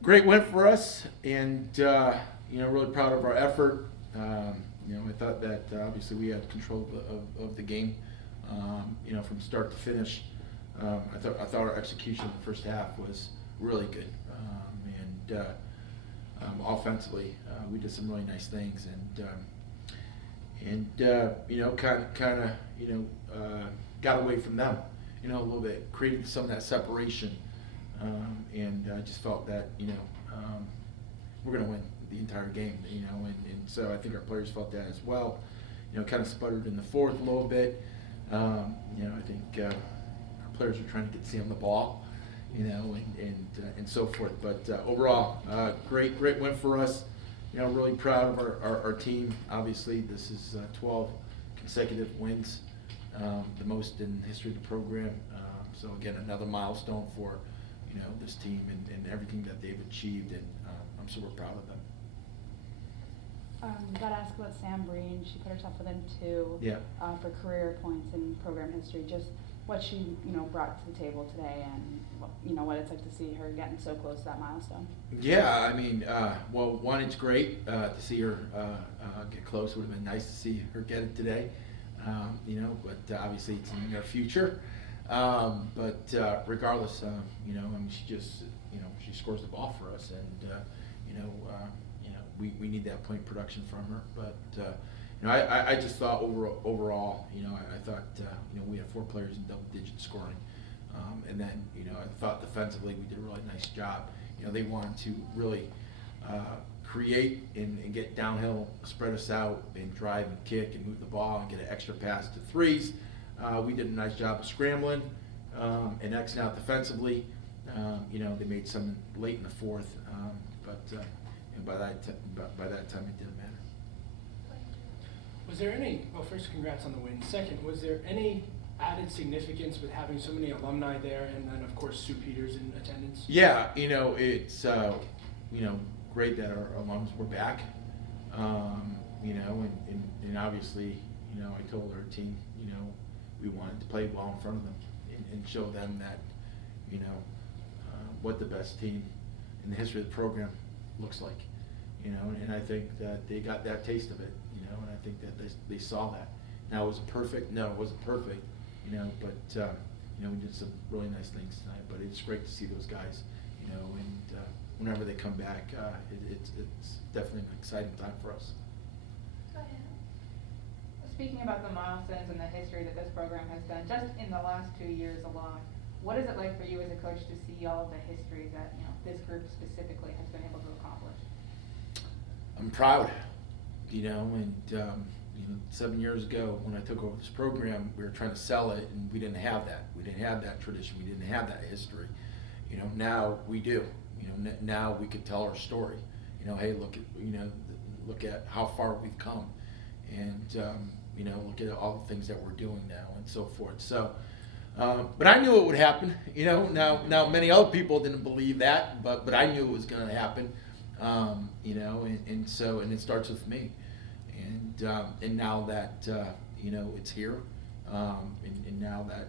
Great win for us, and really proud of our effort. I thought that obviously we had control of the game, from start to finish. I thought our execution in the first half was really good, and offensively we did some really nice things, and got away from them, a little bit, created some of that separation. And I just felt that, we're going to win the entire game, and so I think our players felt that as well. Kind of sputtered in the fourth a little bit. I think our players are trying to get to see on the ball, and so forth. But overall, great win for us. Really proud of our team. Obviously, this is 12 consecutive wins, the most in the history of the program. So again, another milestone for this team and everything that they've achieved, and I'm super proud of them. Got to ask about Sam Breen. She put herself within two for career points in program history. Just what she brought to the table today, and what it's like to see her getting so close to that milestone. Yeah, I mean, one, it's great to see her get close. Would have been nice to see her get it today, but obviously it's in the near future. But regardless, she just, she scores the ball for us, and we need that point production from her. But I just thought overall, I thought we had 4 players in double-digit scoring, and then I thought defensively we did a really nice job. They wanted to really create and get downhill, spread us out, and drive and kick and move the ball and get an extra pass to threes. We did a nice job of scrambling and Xing out defensively. They made some late in the fourth, but by that time it didn't matter. Was there any, well, first, congrats on the win. Second, was there any added significance with having so many alumni there, and then, of course, Sue Peters in attendance? Yeah, it's, great that our alums were back, and obviously, I told our team, we wanted to play well in front of them and show them that, what the best team in the history of the program looks like, and I think that they got that taste of it, and I think that they saw that. Now, was it perfect? No, it wasn't perfect, but, we did some really nice things tonight, but it's great to see those guys, and whenever they come back, it's definitely an exciting time for us. Go ahead. Speaking about the milestones and the history that this program has done, just in the last 2 years alone, what is it like for you as a coach to see all of the history that this group specifically has been able to accomplish? I'm proud, and 7 years ago when I took over this program, we were trying to sell it, and we didn't have that. We didn't have that tradition. We didn't have that history. Now we do. Now we could tell our story. Hey, look at how far we've come, and look at all the things that we're doing now, and so forth. So, but I knew it would happen. Now many other people didn't believe that, but I knew it was going to happen. And it starts with me, and now that it's here, and now that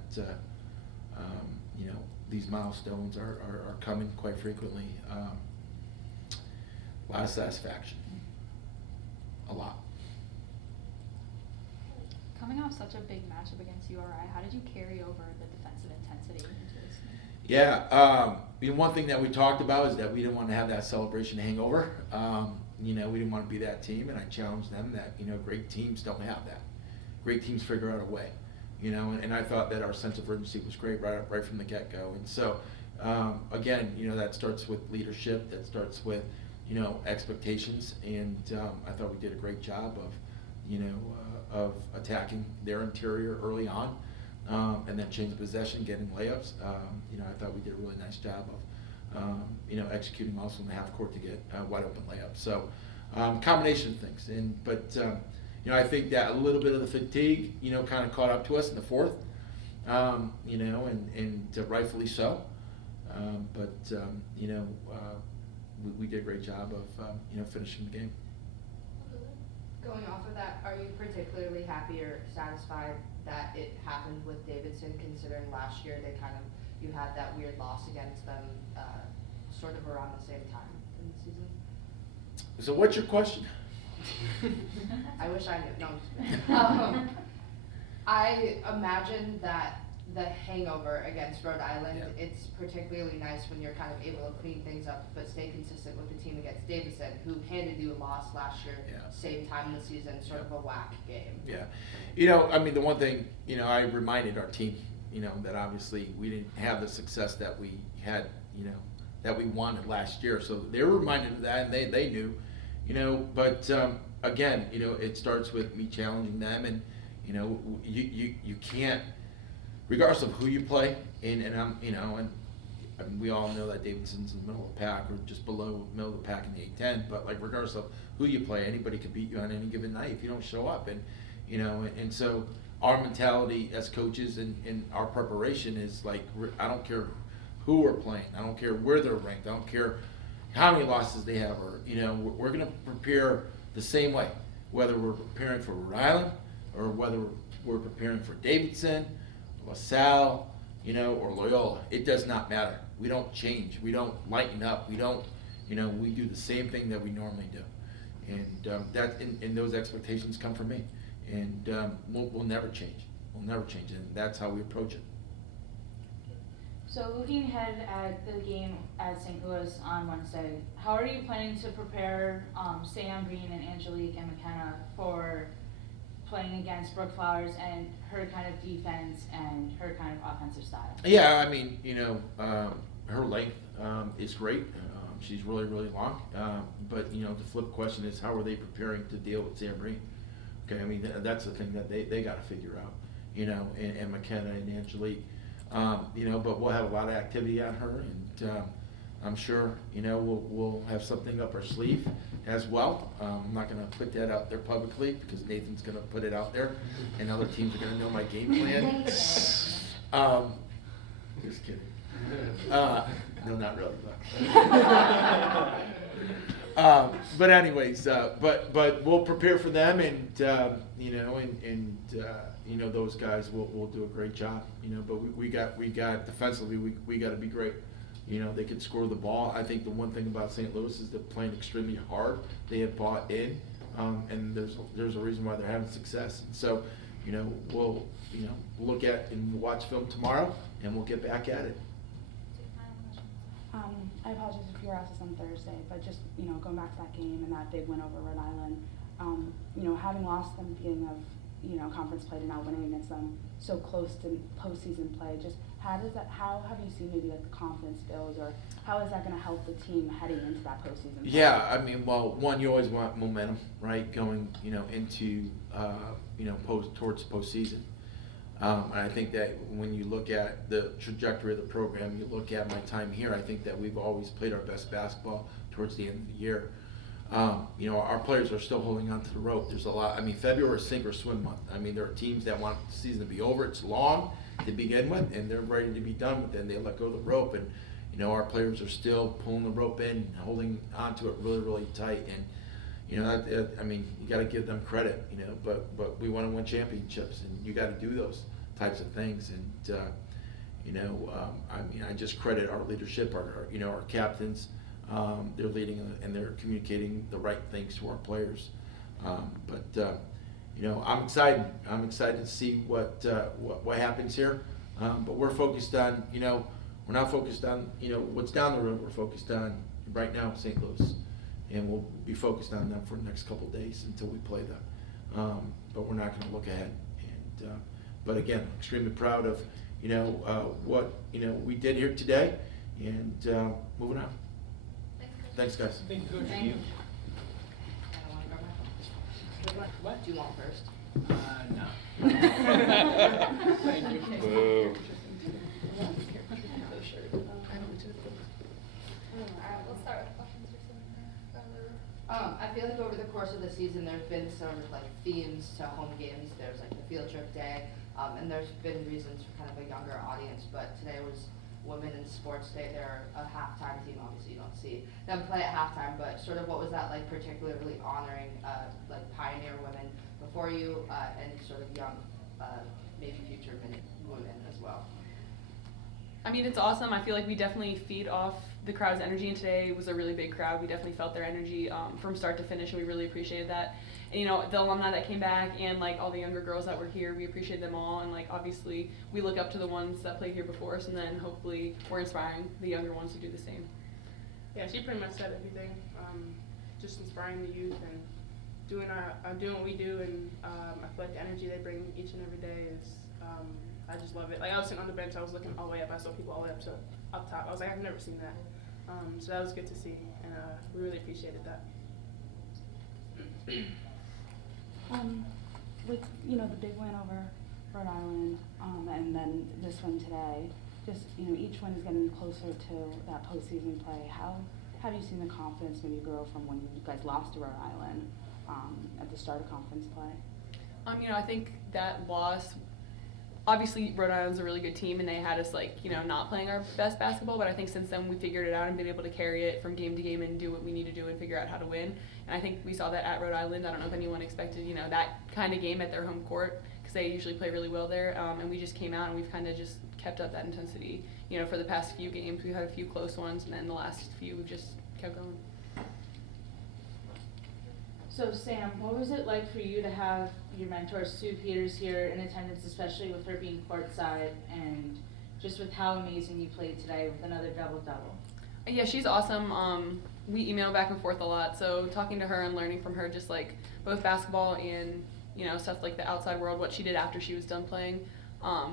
these milestones are coming quite frequently. A lot of satisfaction, a lot. Coming off such a big matchup against URI, how did you carry over the defensive intensity into this game? Yeah, one thing that we talked about is that we didn't want to have that celebration hangover. We didn't want to be that team, and I challenged them that great teams don't have that. Great teams figure out a way, and I thought that our sense of urgency was great right from the get-go. And so, again, that starts with leadership. That starts with expectations, and I thought we did a great job of attacking their interior early on, and then change possession, getting layups. I thought we did a really nice job of executing also in the half court to get wide open layups. So combination of things, but I think that a little bit of the fatigue kind of caught up to us in the fourth, and rightfully so. But we did a great job of finishing the game. Going off of that, are you particularly happy or satisfied that it happened with Davidson, considering last year you had that weird loss against them sort of around the same time in the season? So what's your question? I wish I knew. No, I'm just kidding. I imagine that the hangover against Rhode Island, Yeah. it's particularly nice when you're kind of able to clean things up but stay consistent with the team against Davidson, who handed you a loss last year, Yeah. same time in the season, sort of a whack game. Yeah. You know, I mean, the one thing, you know, I reminded our team, you know, that obviously we didn't have the success that we had, you know, that we wanted last year. So they were reminded of that, and they knew, you know, but again, you know, it starts with me challenging them, and, you know, you can't, regardless of who you play, and I'm, you know, and I mean, we all know that Davidson's in the middle of the pack or just below middle of the pack in the A-10, but like regardless of who you play, anybody can beat you on any given night if you don't show up. And, you know, and so our mentality as coaches and our preparation is like, I don't care who we're playing, I don't care where they're ranked, I don't care how many losses they have, or, you know, we're gonna prepare the same way, whether we're preparing for Rhode Island or whether we're preparing for Davidson, LaSalle, you know, or Loyola. It does not matter. We don't change. We don't lighten up. We don't, you know, we do the same thing that we normally do. And and those expectations come from me. And we'll never change. We'll never change. And that's how we approach it. So looking ahead at the game at St. Louis on Wednesday, how are you planning to prepare Sam, Breen, and Angelique and McKenna for playing against Brooke Flowers and her kind of defense and her kind of offensive style? Yeah, I mean, you know, her length is great. She's really, really long. But, you know, the flip question is, how are they preparing to deal with Sam Breen? Okay, I mean, that's the thing that they got to figure out, you know, and McKenna and Angelique. You know, but we'll have a lot of activity on her, and I'm sure, you know, we'll have something up our sleeve as well. I'm not going to put that out there publicly because Nathan's going to put it out there, and other teams are going to know my game plan. Just kidding. No, not really. But anyways, but we'll prepare for them, and you know, and you know, those guys will do a great job. You know, but we got defensively, we got to be great. You know, they could score the ball. I think the one thing about St. Louis is they're playing extremely hard. They have bought in, and there's a reason why they're having success. And so, you know, we'll look at and watch film tomorrow, and we'll get back at it. I apologize if you were asked this on Thursday, but just, you know, going back to that game and that big win over Rhode Island, you know, having lost them at the beginning of, you know, conference play to now winning against them so close to postseason play, just how have you seen maybe like the confidence build, or how is that going to help the team heading into that postseason play? Yeah, I mean, well, one, you always want momentum, right, going, you know, into, you know, towards postseason. And I think that when you look at the trajectory of the program, you look at my time here, I think that we've always played our best basketball towards the end of the year. You know, our players are still holding on to the rope. There's a lot. I mean, February is sink or swim month. I mean, there are teams that want the season to be over. It's long to begin with, and they're ready to be done with it, and they let go of the rope. And, you know, our players are still pulling the rope in, holding onto it really, really tight. And, you know, I mean, you got to give them credit, you know, but we want to win championships, and you got to do those types of things. And, you know, I mean, I just credit our leadership, you know, our captains. They're leading and they're communicating the right things to our players. You know, I'm excited. I'm excited to see what happens here. But we're focused on, you know, we're not focused on, you know, what's down the road. We're focused on right now St. Louis, and we'll be focused on them for the next couple of days until we play them. But we're not going to look ahead. And but again, extremely proud of, you know, what, you know, we did here today, and moving on. Thanks, guys. Thank you, Coach. Thank you. I don't want to grab my phone. What? Do you want first? No. Thank you. Boo. Let's start with questions or something. I feel like over the course of the season, there's been some like themes to home games. There's like the field trip day, and there's been reasons for kind of a younger audience. But today was Women in Sports Day. They're a halftime team. Obviously, you don't see them play at halftime, but sort of what was that like, particularly honoring like pioneer women before you and sort of young, maybe future women as well. I mean, it's awesome. I feel like we definitely feed off the crowd's energy, and today was a really big crowd. We definitely felt their energy from start to finish, and we really appreciated that. And, you know, the alumni that came back and, like, all the younger girls that were here, we appreciate them all, and, like, obviously we look up to the ones that played here before us, and then hopefully we're inspiring the younger ones to do the same. Yeah, she pretty much said everything. Just inspiring the youth and doing what we do, and I feel like the energy they bring each and every day is, I just love it. Like, I was sitting on the bench, I was looking all the way up, I saw people all the way up top. I was like, I've never seen that. So that was good to see, and we really appreciated that. With, you know, the big win over Rhode Island, and then this one today, just, you know, each one is getting closer to that postseason play. How have you seen the confidence maybe grow from when you guys lost to Rhode Island at the start of conference play? You know, I think that loss, obviously Rhode Island's a really good team, and they had us, like, you know, not playing our best basketball, but I think since then we figured it out and been able to carry it from game to game and do what we need to do and figure out how to win. And I think we saw that at Rhode Island. I don't know if anyone expected, you know, that kind of game at their home court, because they usually play really well there, and we just came out and we've kind of just kept up that intensity, you know, for the past few games. We've had a few close ones, and then the last few we've just kept going. So Sam, what was it like for you to have your mentor Sue Peters here in attendance, especially with her being courtside, and just with how amazing you played today with another double-double? Yeah, she's awesome. We email back and forth a lot, so talking to her and learning from her, just like both basketball and, you know, stuff like the outside world, what she did after she was done playing,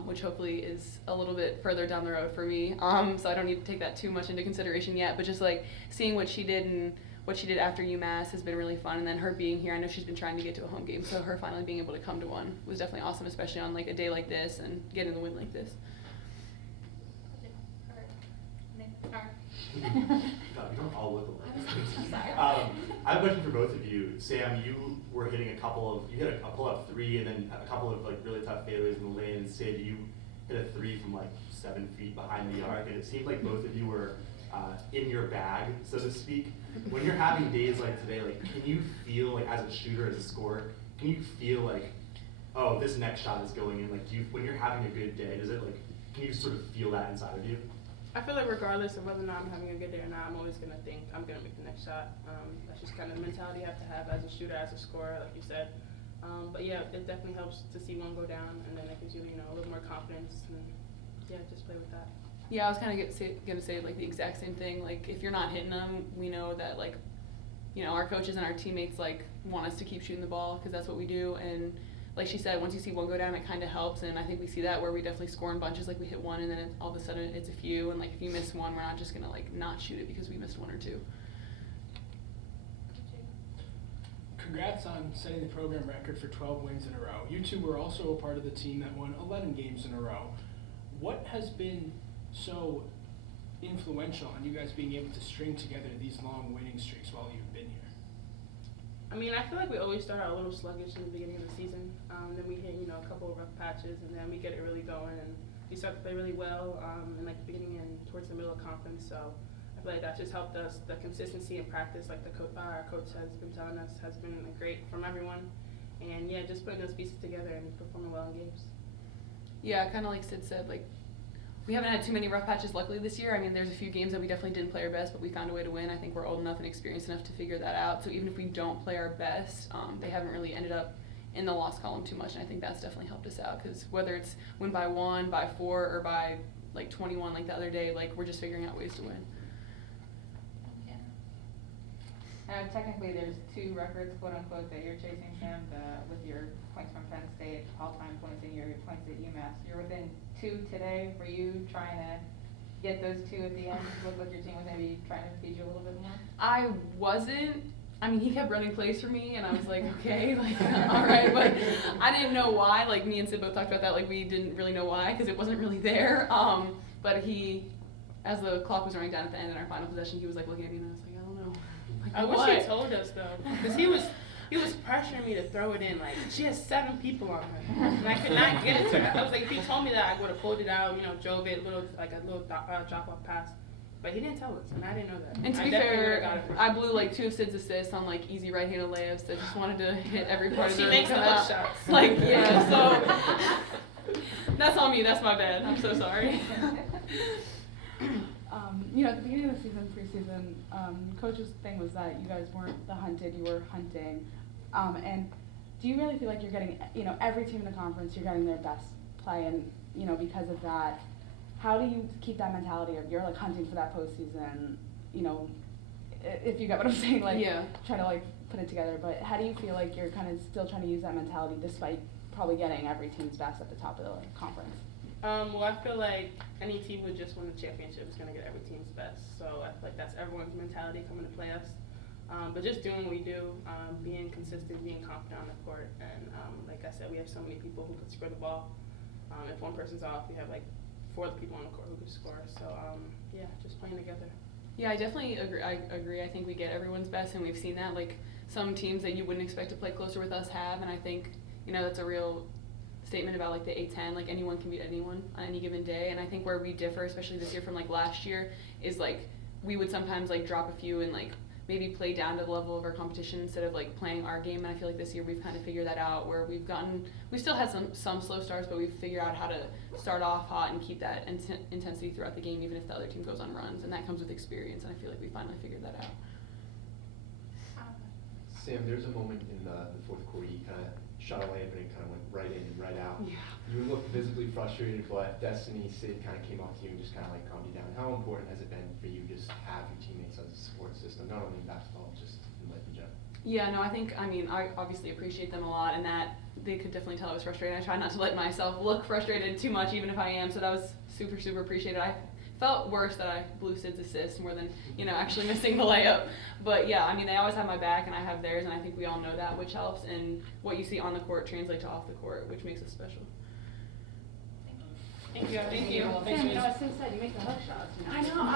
which hopefully is a little bit further down the road for me. So I don't need to take that too much into consideration yet, but just like seeing what she did and what she did after UMass has been really fun. And then her being here, I know she's been trying to get to a home game, so her finally being able to come to one was definitely awesome, especially on like a day like this and getting the win like this. God, we don't all look alike. I have a question for both of you. Sam, you were hitting you hit a pull-up three and then a couple of like really tough fadeaways in the lane. And Sid, you hit a three from like 7 feet behind the arc, and it seemed like both of you were in your bag, so to speak. When you're having days like today, like, can you feel, like, as a shooter, as a scorer, can you feel like, oh, this next shot is going in? Like, when you're having a good day, does it, like, can you sort of feel that inside of you? I feel like regardless of whether or not I'm having a good day or not, I'm always going to think I'm going to make the next shot. That's just kind of the mentality you have to have as a shooter, as a scorer, like you said. But yeah, it definitely helps to see one go down, and then it gives you, you know, a little more confidence, and yeah, just play with that. Yeah, I was kind of gonna say like the exact same thing. Like, if you're not hitting them, we know that, like, you know, our coaches and our teammates like want us to keep shooting the ball because that's what we do. And like she said, once you see one go down, it kind of helps. And I think we see that where we definitely score in bunches. Like, we hit one, and then all of a sudden it's a few. And like, if you miss one, we're not just gonna like not shoot it because we missed one or two. Congrats on setting the program record for 12 wins in a row. You two were also a part of the team that won 11 games in a row. What has been so influential on you guys being able to string together these long winning streaks while you've been here? I mean, I feel like we always start out a little sluggish in the beginning of the season. Then we hit, you know, a couple of rough patches, and then we get it really going, and we start to play really well in like the beginning and towards the middle of conference. So I feel like that just helped us. The consistency in practice, like our coach has been telling us, has been great from everyone. And yeah, just putting those pieces together and performing well in games. Yeah, kind of like Sid said, like, we haven't had too many rough patches luckily this year. I mean, there's a few games that we definitely didn't play our best, but we found a way to win. I think we're old enough and experienced enough to figure that out. So even if we don't play our best, they haven't really ended up in the loss column too much, and I think that's definitely helped us out, because whether it's win by 1, by 4, or by like 21 like the other day, like, we're just figuring out ways to win. Technically, there's 2 records, quote unquote, that you're chasing, Sam, with your points from Penn State, all-time points, and your points at UMass. You're within 2 today. Were you trying to get those 2 at the end? Looked like your team was maybe trying to feed you a little bit more? I wasn't. I mean, he kept running plays for me, and I was like, okay, like, all right, but I didn't know why. Like, me and Sid both talked about that. Like, we didn't really know why, because it wasn't really there. But he, as the clock was running down at the end in our final possession, he was like looking at me, and I was like, I don't know. Like, I wish what? he told us though, because he was pressuring me to throw it in. Like, she has 7 people on her, and I could not get it to her. I was like, if he told me that, I would have pulled it out, you know, drove it, like a little drop-off pass. But he didn't tell us, and I didn't know that. And to be fair, I blew like 2 of Sid's assists on like easy right-handed layups that just wanted to hit every part of the She makes the hook shots. Like, yeah, so that's on me. That's my bad. I'm so sorry. you know, at the beginning of the season, preseason, coach's thing was that you guys weren't the hunted, you were hunting. And do you really feel like you're getting, you know, every team in the conference, you're getting their best play, and, you know, because of that, how do you keep that mentality of you're like hunting for that postseason, you know, if you get what I'm saying, like Yeah. try to like put it together, but how do you feel like you're kind of still trying to use that mentality despite probably getting every team's best at the top of the conference? Well, I feel like any team who just won the championship is going to get every team's best. So I feel like that's everyone's mentality coming to play us. But just doing what we do, being consistent, being confident on the court. And like I said, we have so many people who could score the ball. If one person's off, we have like 4 other people on the court who could score. So yeah, just playing together. Yeah, I definitely agree. I think we get everyone's best, and we've seen that. Like, some teams that you wouldn't expect to play closer with us have, and I think, you know, that's a real statement about like the A10. Like, anyone can beat anyone on any given day, and I think where we differ, especially this year from like last year, is like we would sometimes like drop a few and like maybe play down to the level of our competition instead of like playing our game. And I feel like this year we've kind of figured that out, where we still had some slow starts, but we've figured out how to start off hot and keep that intensity throughout the game, even if the other team goes on runs, and that comes with experience, and I feel like we finally figured that out. Sam, there's a moment in the fourth quarter you kind of shot a layup and it kind of went right in and right out. Yeah. You looked visibly frustrated, but Destiny, Sid kind of came up to you and just kind of like calmed you down. How important has it been for you just to have your teammates as a support system, not only in basketball, just in life in general? Yeah, no, I obviously appreciate them a lot, and that they could definitely tell I was frustrated. I try not to let myself look frustrated too much, even if I am, so that was super, super appreciated. I felt worse that I blew Sid's assist more than, you know, actually missing the layup. But yeah, I mean, they always have my back, and I have theirs, and I think we all know that, which helps, and what you see on the court translates to off the court, which makes us special. Thank you. Sam, you know, as Sid said, you make the hook shots. You know? I know,